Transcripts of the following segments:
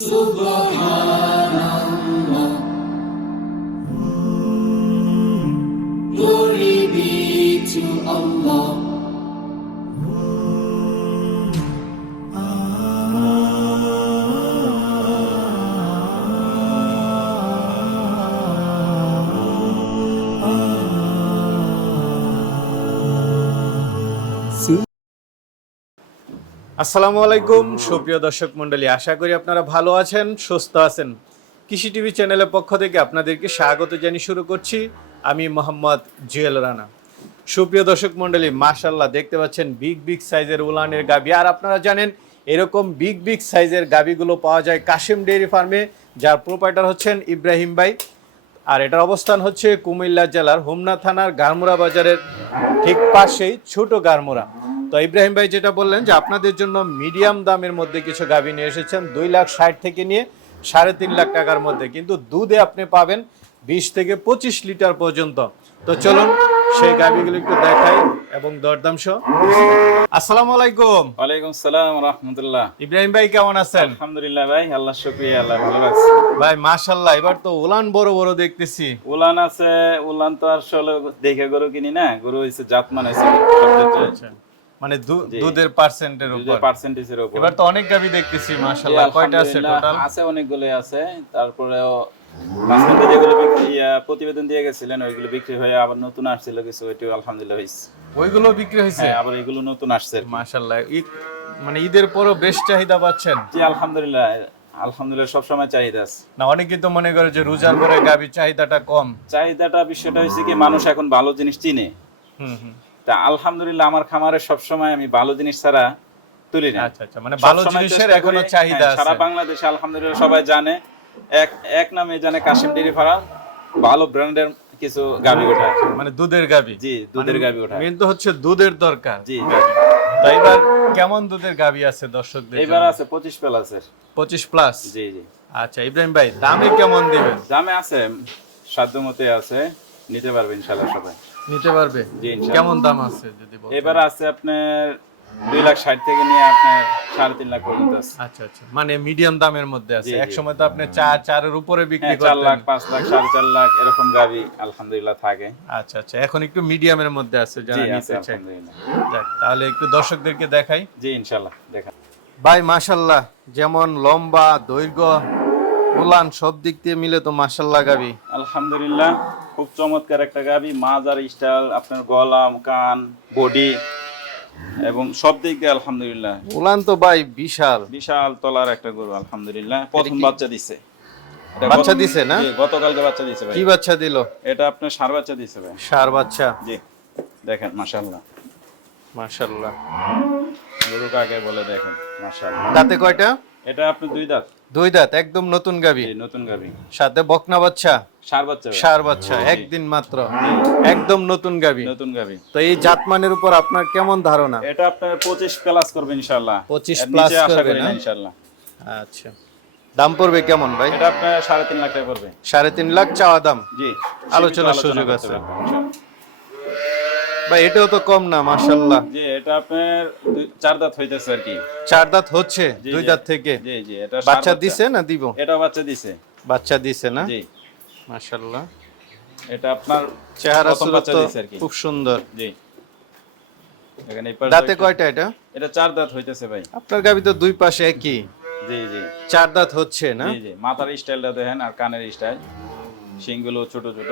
Glory be to Allah. আসসালামু আলাইকুম, সুপ্রিয় দর্শক মণ্ডলী, আশা করি আপনারা ভালো আছেন, সুস্থ আছেন। কৃষি টিভি চ্যানেলের পক্ষ থেকে আপনাদেরকে স্বাগত জানিয়ে শুরু করছি। আমি মোহাম্মদ জুয়েল রানা। সুপ্রিয় দর্শক মণ্ডলী মাশাল্লাহ দেখতে পাচ্ছেন বিগ বিগ সাইজের উলানের গাবি। আর আপনারা জানেন, এরকম বিগ বিগ সাইজের গাবিগুলো পাওয়া যায় কাশিম ডেয়ারি ফার্মে, যার প্রোপাইটার হচ্ছেন ইব্রাহিম ভাই। আর এটার অবস্থান হচ্ছে কুমিল্লা জেলার হোমনা থানার গারমুরা বাজারের ঠিক পাশেই ছোট গারমুরা। তো ইব্রাহিম ভাই যেটা বললেন যে আপনাদের জন্য মিডিয়াম দামের মধ্যে কিছু গাভী নিয়ে এসেছেন দুই লাখ ষাট থেকে নিয়ে সাড়ে তিন লাখ টাকার মধ্যে। কিন্তু দুধে আপনি পাবেন বিশ থেকে পঁচিশ লিটার পর্যন্ত। তো চলুন সেই গাভীগুলো একটু দেখাই এবং দরদাম সহ। আসসালামু আলাইকুম। ওয়ালাইকুম সালাম রহমতুল্লাহ। ইব্রাহিম ভাই কেমন আছেন? আলহামদুলিল্লাহ ভাই আল্লাহ শুক্রিয়া আল্লাহ ভালো লাগছে ভাই মাশাল্লাহ এবার তো উলান বড় বড় দেখতেছি। উলান আছে উলান তো আর আসলে দেখে গরু কিনি না গরু হইছে জাত মানে মানে দুধের পার্সেন্টের উপর। পার্সেন্টেজের উপর। এবার তো অনেক গাভী দেখতেছি মাশাআল্লাহ। কয়টা আছে টোটাল আছে অনেকগুলো আছে। তারপরেও মাঝখানে যেগুলো বিক্রি প্রতিবেদন দিয়ে গেছিলেন ওইগুলো বিক্রি হয়ে আবার নতুন আসছিল কিছু ওইটাও আলহামদুলিল্লাহ হয়েছে ওইগুলো বিক্রি হয়েছে হ্যাঁ আবার এগুলো নতুন আসছে মাশাআল্লাহ ঈদ মানে ঈদের পরও বেশ চাহিদা পাচ্ছেন? জি আলহামদুলিল্লাহ আলহামদুলিল্লাহ সবসময় চাহিদা আছে। না অনেকে তো মনে করে যে রোজার পরে গাভীর চাহিদাটা কম। চাহিদাটা বিষয়টা হয়েছে কি মানুষ এখন ভালো জিনিস চিনে। হুম হুম। তা আলহামদুলিল্লাহ আমার খামারে সবসময় আমি ভালো জিনিস ছাড়া তুলি না। আচ্ছা আচ্ছা মানে ভালো জিনিসের এখনও চাহিদা হ্যাঁ, সারা বাংলাদেশে আলহামদুলিল্লাহ সবাই জানে। এক এক নামে জানে কাশিম ডেরি ফার্ম ভালো ব্র্যান্ডের কিছু গাবি ওঠায় মানে দুধের গাভী জি দুধের গাবি ওঠায় মেন তো হচ্ছে দুধের দরকার। জি। তো এবার কেমন দুধের গাবি আছে দর্শকদের এবার আছে পঁচিশ প্লাসের। পঁচিশ প্লাস? জি জি। আচ্ছা ইব্রাহিম ভাই দামে কেমন দিবেন? দামে আছে সাধ্য মতে আছে। নিতে পারবে ইনশাল্লাহ সবাই। নিতে পারবে? জি কেমন দাম আছে যদি? এবার আছে আপনার দুই লাখ ষাট থেকে নিয়ে আপনার সাড়ে তিন লাখ পর্যন্ত আছে। আচ্ছা আচ্ছা। মানে মিডিয়াম দামের মধ্যে আছে। এক সময় তো আপনি চার চারের উপরে বিক্রি হ্যাঁ চার লাখ পাঁচ লাখ সাড়ে চার লাখ এরকম গাবি আলহামদুলিল্লাহ থাকে। আচ্ছা আচ্ছা। এখন একটু মিডিয়ামের মধ্যে আছে যারা নিতে চায়। তাহলে একটু দর্শকদেরকে দেখাই। জি ইনশাল্লাহ দেখা ভাই মাশাল্লাহ যেমন লম্বা দৈর্ঘ্য উলান সব দিক দিয়ে মিলে তো মাশাল্লাহ গাবি। আলহামদুলিল্লাহ খুব চমৎকার একটা গাবি মাজার স্টাইল আপনার গলা কান বডি এবং সব দিক দিয়ে আলহামদুলিল্লাহ। উলান তো ভাই বিশাল। বিশাল তলার একটা গরু আলহামদুলিল্লাহ। প্রথম বাচ্চা দিছে। বাচ্চা দিছে না? গতকালকে বাচ্চা দিছে ভাই। কি বাচ্চা দিল? এটা আপনার সার বাচ্চা দিছে ভাই। সার বাচ্চা। জি দেখেন মাশাআল্লাহ। মাশাল্লাহ গরু কাকে বলে দেখেন মাশাআল্লাহ। দাঁতে কয়টা? এটা আপনার দুই দাঁত। দুই দাঁত একদম নতুন গাবি। নতুন গাবি। সাথে বকনা বাচ্চা? সার বাচ্চা সার বাচ্চা একদিন মাত্র। একদম নতুন গাবি। নতুন গাবি। তো এই জাতমানের উপর আপনার কেমন ধারণা? এটা আপনার পঁচিশ প্লাস করবে ইনশাল্লাহ 25 এর plus নিচে আশা করবে না? ইনশাল্লাহ আচ্ছা। দাম পড়বে কেমন ভাই? এটা আপনার সাড়ে তিন লাখ টাকা পড়বে। সাড়ে তিন লাখ চাওয়া দাম। জি। আলোচনার সুযোগ আছে। ভাই এটাও তো কম না মাশাল্লাহ জি এটা আপনার চার দাঁত হইতেছে আর কি। চার দাঁত হচ্ছে দুই দাঁত থেকে? জি জি এটা বাচ্চা দিছে না দিব? এটা বাচ্চা দিছে। বাচ্চা দিছে না? জি। মাশাল্লাহ এটা আপনার চেহারা সুরত খুব সুন্দর। জি। এখানে এই দাঁতে কয়টা এটা? এটা চার দাঁত হইতেছে ভাই। আপনার গাবি তো দুই পাশে একই। জি জি। চার দাঁত হচ্ছে না? জি জি। মাথার স্টাইলটা দেখেন আর কানের স্টাইল শিংগুলো ছোট ছোট।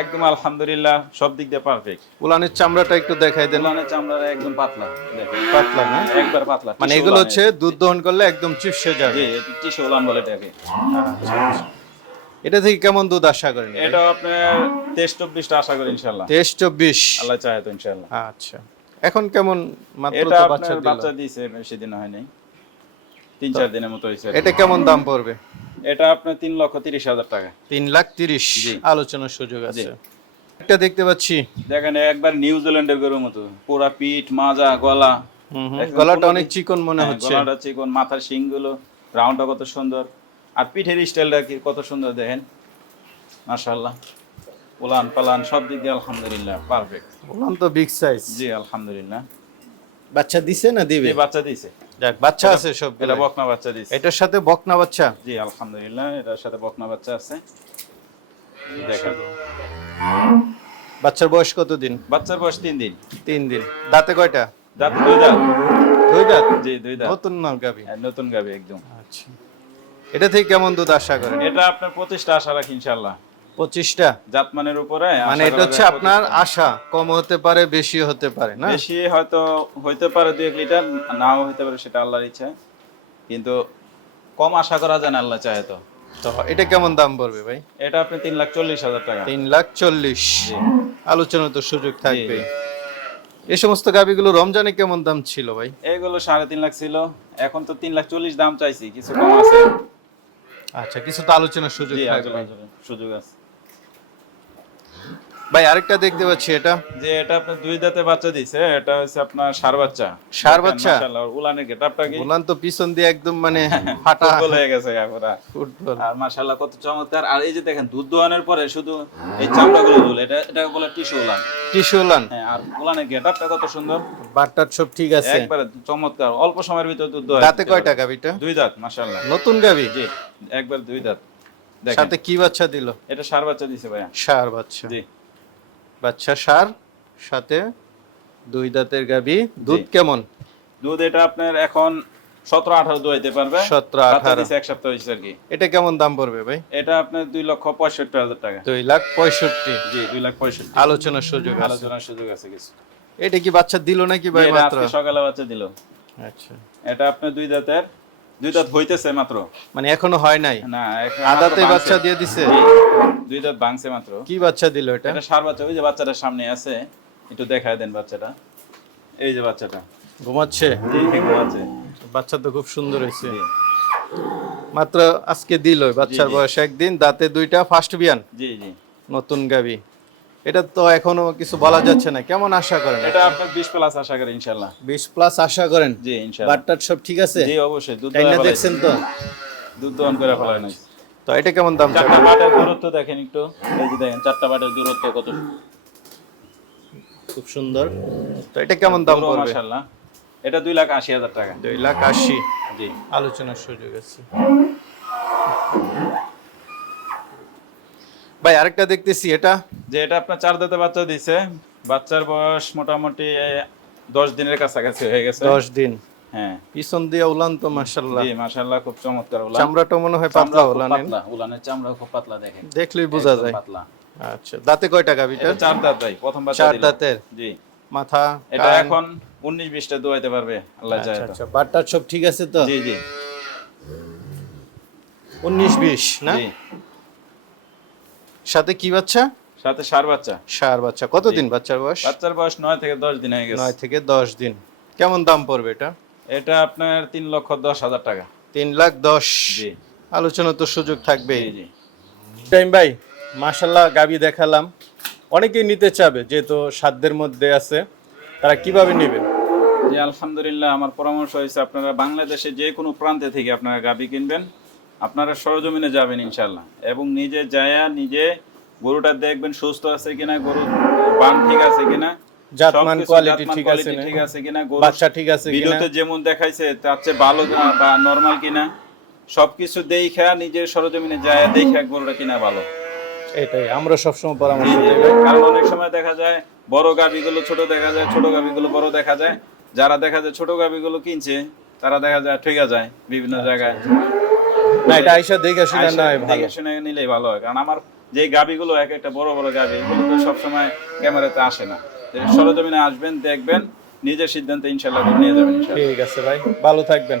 একদম আলহামদুলিল্লাহ সব দিক দিয়ে পারফেক্ট উলানের চামড়াটা একটু দেখাই দেন। উলানের চামড়াটা একদম পাতলা পাতলা না? একবার পাতলা মানে এগুলো হচ্ছে দুধ দহন করলে একদম চিপসে যাবে। জি এটি টিস্যু উলান বলে এটাকে। এটা থেকে কেমন দুধ আশা করেন এটা? আপনার তেইশ চব্বিশটা আশা করি ইনশাল্লাহ তেইশ চব্বিশ? আল্লাহ চাহে তো ইনশাল্লাহ আচ্ছা। এখন কেমন মাত্র তো বাচ্চা আপনার দিল? বাচ্চা দিয়েছে বেশি দিন হয় নাই তিন চার দিনের মতো হয়েছে। এটা কেমন দাম পড়বে? এটা আপনার তিন লক্ষ তিরিশ হাজার টাকা। তিন লাখ তিরিশ আলোচনার সুযোগ আছে। একটা দেখতে পাচ্ছি। দেখেন একবার নিউজিল্যান্ডের গরুর মতো। পুরা পিঠ মাজা গলা। গলাটা অনেক চিকন মনে হ্যাঁ, হচ্ছে। গলাটা চিকন মাথার শিংগুলো রাউন্ডটা কত সুন্দর। আর পিঠের স্টাইলটা কি কত সুন্দর দেখেন। মাশাআল্লাহ। উলান পালান সব দিক দিয়ে আলহামদুলিল্লাহ পারফেক্ট বললাম তো বিগ সাইজ জি আলহামদুলিল্লাহ। বাচ্চা দিছে না দিবে? বাচ্চা দিয়েছে যাক বাচ্চা আছে সব এটা বকনা বাচ্চা এটার সাথে বকনা বাচ্চা? জি আলহামদুলিল্লাহ এটার সাথে বকনা বাচ্চা আছে। দেখেন। বাচ্চার বয়স কত দিন বাচ্চার বয়স তিন দিন। তিন দিন। দাঁতে কয়টা? দাঁত দুই দাঁত। দুই দাঁত? জি দুই দাঁত। নতুন না গাবি হ্যাঁ, নতুন গাবি একদম। আচ্ছা। এটা থেকে কেমন দুধ আশা করেন? এটা আপনার প্রতিষ্ঠা আশা রাখি ইনশাল্লাহ পঁচিশটা। জাতমানের উপরে মানে এটা হচ্ছে আপনার 25 আশা কম হতে পারে বেশি হতে পারে না? বেশি হয়তো হইতে পারে দুই এক লিটার নাও পারে সেটা আল্লাহর ইচ্ছা। কিন্তু কম আশা করা যায় না আল্লাহ চাহে তো। তো এটা কেমন দাম পড়বে ভাই? এটা আপনি তিন লাখ চল্লিশ হাজার টাকা। তিন লাখ চল্লিশ। আলোচনা তো সুযোগ থাকবে। এই সমস্ত গাবিগুলো রমজানে কেমন দাম ছিল ভাই? এগুলো সাড়ে তিন লাখ ছিল। এখন তো তিন লাখ চল্লিশ দাম চাইছি কিছু কম আছে। আচ্ছা কিছু তো আলোচনার সুযোগ থাকবে। সুযোগ আছে। ভাই আরেকটা দেখতে পাচ্ছি এটা। যে এটা আপনার দুই দাঁতে বাচ্চা দিছে এটা হচ্ছে আপনার সার বাচ্চা। ষাঁড় বাচ্চা? মাশাআল্লাহ, উলানের গেটআপটা কি? বললাম তো পিছন দিয়ে একদম মানে ফাটা। ফুটবল হয়ে গেছে পুরা। ফুটবল। আর মাশাআল্লাহ কত চমৎকার। আর এই যে দেখেন দুধ দোয়ানোর পরে শুধু এই চামড়াগুলো দুল এটা এটা বলে টিস্যু উলান। টিস্যু উলান। হ্যাঁ আর উলানের গেটআপটা কত সুন্দর। বাটটার সব ঠিক আছে। একবারে চমৎকার। অল্প সময়ের ভিতর দুধ দোয়া দাঁতে কয়টা গাবিটা দুই দাঁত মাশাআল্লাহ। নতুন গাবি জি একবার দুই দাঁত। সাথে কি বাচ্চা দিল? এটা সার বাচ্চা দিছে ভাইয়া। সার বাচ্চা। জি। বাচ্চা সার সাথে দুই দাঁতের গাবি দুধ কেমন? দুধ এটা আপনার এখন সতেরো আঠারো দোয়াইতে পারবে। 17, বাচ্চা 18 দিছে এক সপ্তাহ হয়েছে আর কি। এটা কেমন দাম পড়বে ভাই? এটা আপনার দুই লক্ষ পঁয়ষট্টি হাজার টাকা। দুই লাখ পঁয়ষট্টি। জি দুই লাখ পঁয়ষট্টি। আলোচনার সুযোগ আলোচনার সুযোগ আছে কিছু। এটা কি বাচ্চা দিল নাকি ভাই মাত্র? সকালে বাচ্চা দিল। আচ্ছা। এটা আপনার দুই দাঁতের দুই দাঁত হইতেছে মাত্র। মানে এখনও হয় নাই? না আদাতে বাচ্চা দিয়ে দিছে? দুই দাঁত ভাঙছে মাত্র। কি বাচ্চা দিল এটা? এটা সার বাচ্চা ওই যে বাচ্চাটার সামনে আছে একটু দেখায় দেন বাচ্চাটা। এই যে বাচ্চাটা। ঘুমাচ্ছে? আছে বাচ্চা তো খুব সুন্দর হয়েছে। মাত্র আজকে দিল বাচ্চার বয়স একদিন দাঁতে দুইটা ফার্স্ট বিয়ান। জি জি। নতুন গাবি। এটা তো এখনও কিছু বলা যাচ্ছে না। কেমন আশা করেন? এটা আপনার বিশ প্লাস আশা করি ইনশাল্লাহ বিশ প্লাস আশা করেন? জি ইনশাল্লাহ বাটটার সব ঠিক আছে? জি অবশ্যই। দুধ দেখছেন তো? দুধ দোয়ান করে ফেলাই নাই। তো এটা কেমন দাম চারটা বাটের দূরত্ব দেখেন একটু। এই যে দেখেন চারটা বাটের দূরত্ব কত খুব সুন্দর। তো এটা কেমন দাম পড়বে? মাশাআল্লাহ। এটা দুই লাখ আশি হাজার টাকা। দুই লাখ আশি। জি। আলোচনার সুযোগ আছে। ভাই আরেকটা দেখতেছি এটা? যে এটা আপনার চার দাঁতে বাচ্চা দিছে। বাচ্চার বয়স মোটামুটি দশ দিনের কাছাকাছি হয়ে গেছে। দশ দিন। হ্যাঁ। পিছন দিয়ে উলান তো মার্শাল্লাহ জি মাশাআল্লাহ খুব চমৎকার উলান। চামড়াটা মনে হয় পাতলা উলানের পাতলা উলানের চামড়া খুব পাতলা দেখেন। দেখলেই বোঝা যায়। পাতলা। আচ্ছা দাঁতে কয় টাকা এটা চার দাঁত ভাই চার দাঁতের? জি। মাথা এটা। এখন উনিশ বিশটা দোয়াইতে পারবে আল্লাহ চায় আচ্ছা আচ্ছা সব ঠিক আছে তো? জি জি। উনিশ বিশ না? জি। সাথে কি বাচ্চা? সাথে সার বাচ্চা। সার বাচ্চা। কতদিন বাচ্চার বয়স? বাচ্চার বয়স নয় থেকে দশ দিন হয়ে গেছে। নয় থেকে দশ দিন। কেমন দাম পড়বে এটা? এটা আপনার তিন লক্ষ দশ হাজার টাকা। তিন লাখ দশ। জি। আলোচনা তো সুযোগ থাকবে জি জি। টাইম ভাই মাশাল্লাহ গাবি দেখালাম। অনেকেই নিতে চাবে যেহেতু সাধ্যের মধ্যে আছে। তারা কীভাবে নেবে জি আলহামদুলিল্লাহ আমার পরামর্শ হয়েছে আপনারা বাংলাদেশে যে কোনো প্রান্তে থেকে আপনারা গাবি কিনবেন। আপনারা সরজমিনে যাবেন ইনশাল্লাহ এবং নিজে যায়া নিজে গরুটা দেখবেন সুস্থ আছে কিনা গরু বান ঠিক আছে কিনা। জাতমান কোয়ালিটি ঠিক আছে ঠিক আছে কিনা বাচ্চা ঠিক আছে কিনা? ভিডিওতে যেমন দেখাইছে তার চেয়ে ভালো বা নরমাল কিনা সবকিছু দেখা নিজের সরজমিনে যায় দেখে গরুটা কিনা ভালো। এটাই আমরা সবসময় পরামর্শ দেব কারণ অনেক সময় দেখা যায় বড় গাবিগুলো ছোট দেখা যায় ছোট গাবিগুলো বড় দেখা যায়। যারা দেখা যায় ছোট গাবিগুলো কিনছে তারা দেখা যায় ঠেকা যায় বিভিন্ন জায়গায়। না এটা আইসা দেখে শুনে নয় দেখে শুনে নিলেই ভালো হয়। কারণ আমার যে গাবিগুলো এক একটা বড় বড় গাবি এগুলো তো সবসময় ক্যামেরাতে আসে না। সরজমিনে আসবেন দেখবেন নিজের সিদ্ধান্তে ইনশাল্লাহ নিয়ে যাবেন ঠিক আছে ভাই ভালো থাকবেন.